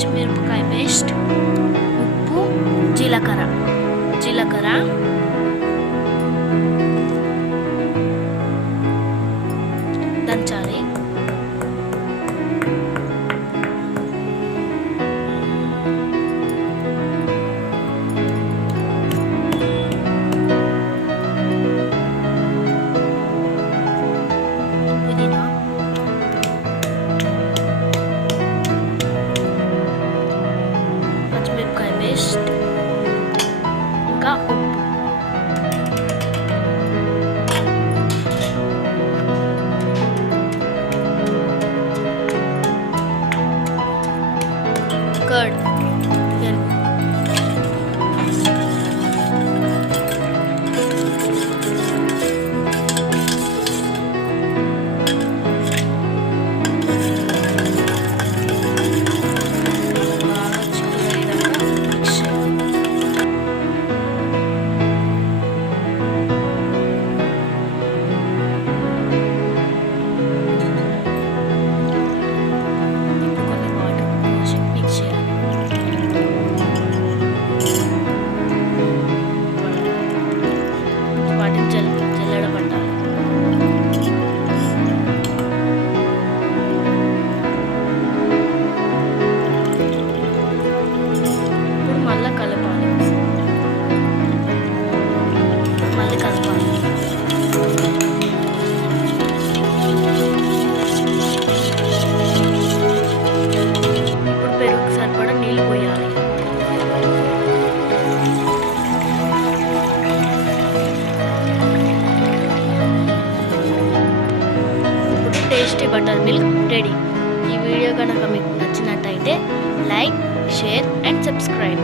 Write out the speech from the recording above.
పచ్చిమిరపకాయ పేస్ట్, ఉప్పు, జీలకర్ర దంచాలి. పుదీనా, పచ్చిమిరపకాయ పేస్ట్, ఇంకా ఉప్పు. కర్డ్, పెరుగు. బాగా చిక్కగా మిక్స్ చేయాలి. ఇప్పుడు కొన్ని వాటర్ పోసి మిక్స్ చేయాలి. వాటిని జల్లెడబట్టాలి. ఇప్పుడు మళ్ళీ కలపాలి. ఇప్పుడు పెరుగుకు సరిపడా నీళ్ళు పోయాలి. ఇప్పుడు టేస్టీ బటర్ మిల్క్ రెడీ. ఈ వీడియో కనుక మీకు నచ్చినట్టయితే లైక్, షేర్ అండ్ సబ్స్క్రైబ్.